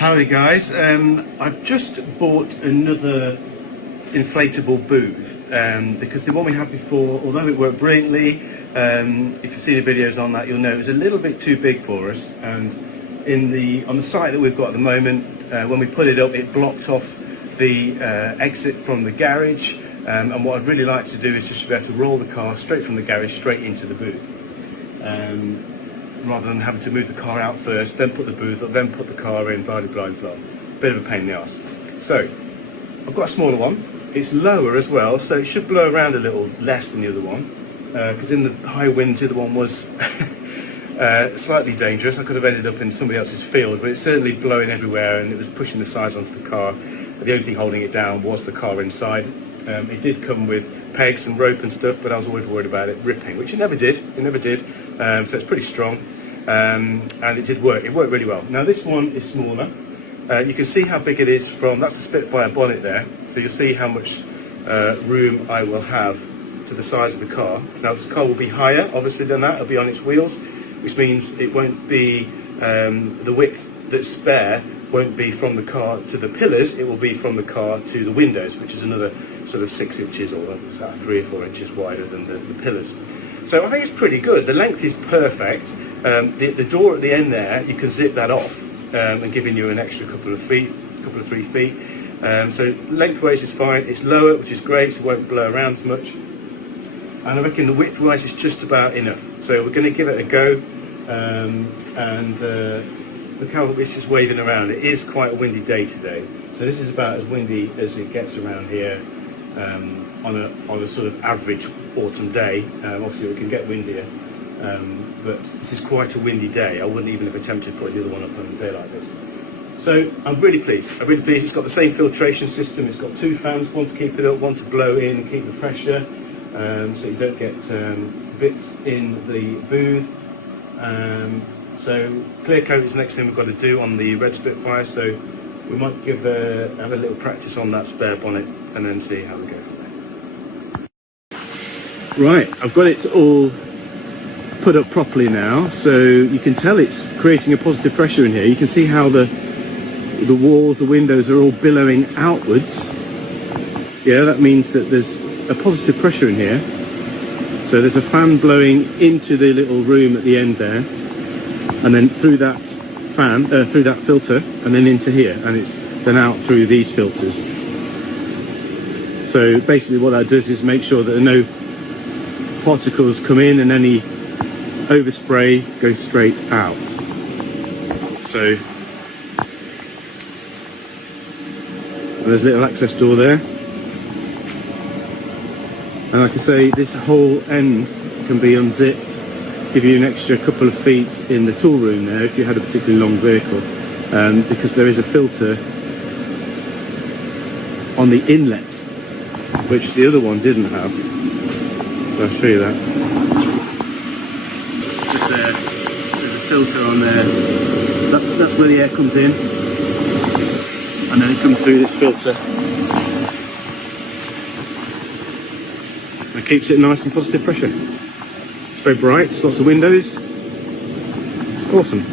Howdy guys, I've just bought another inflatable booth because the one we had before, although it worked brilliantly, if you've seen the videos on that you'll know it was a little bit too big for us, and on the site that we've got at the moment, when we put it up it blocked off the exit from the garage, and what I'd really like to do is just be able to roll the car straight from the garage straight into the booth. Rather than having to move the car out first, then put the booth up, then put the car in, blah, blah, blah. Bit of a pain in the arse. So, I've got a smaller one. It's lower as well, so it should blow around a little less than the other one. Because in the high winds, the other one was slightly dangerous. I could have ended up in somebody else's field, but it's certainly blowing everywhere and it was pushing the sides onto the car. The only thing holding it down was the car inside. It did come with pegs and rope and stuff, but I was always worried about it ripping, which it never did. It never did. So it's pretty strong, and it did work. It worked really well. Now this one is smaller. You can see how big it is from, that's the Spitfire bonnet there. So you'll see how much room I will have to the size of the car. Now this car will be higher, obviously, than that. It'll be on its wheels, which means it won't be, the width that's spare won't be from the car to the pillars. It will be from the car to the windows, which is another sort of 6 inches or 3 or 4 inches wider than the pillars. So I think it's pretty good. The length is perfect. The door at the end there, you can zip that off and giving you an extra couple of 3 feet. So lengthways is fine. It's lower, which is great, so it won't blow around as much. And I reckon the width-wise is just about enough. So we're going to give it a go. Look how it's just waving around. It is quite a windy day today. So this is about as windy as it gets around here on a sort of average autumn day. Obviously it can get windier, but this is quite a windy day. I wouldn't even have attempted putting the other one up on a day like this. So I'm really pleased. It's got the same filtration system. It's got 2 fans, one to keep it up, one to blow in and keep the pressure, so you don't get bits in the booth. So clear coat is the next thing we've got to do on the red Spitfire, so we might have a little practice on that spare bonnet and then see how we go from there. Right, I've got it all put up properly now, so you can tell it's creating a positive pressure in here. You can see how the walls, the windows are all billowing outwards. Yeah, that means that there's a positive pressure in here. So there's a fan blowing into the little room at the end there, and then through that fan, through that filter, and then into here, and it's then out through these filters. So basically what that does is make sure that no particles come in and any overspray goes straight out. So there's a little access door there, and like I say, this whole end can be unzipped, give you an extra couple of feet in the tool room there if you had a particularly long vehicle, because there is a filter on the inlet which the other one didn't have. So I'll show you that. Just there, there's a filter on there. That's where the air comes in, and then it comes through this filter and keeps it nice and positive pressure. It's very bright, lots of windows. It's awesome.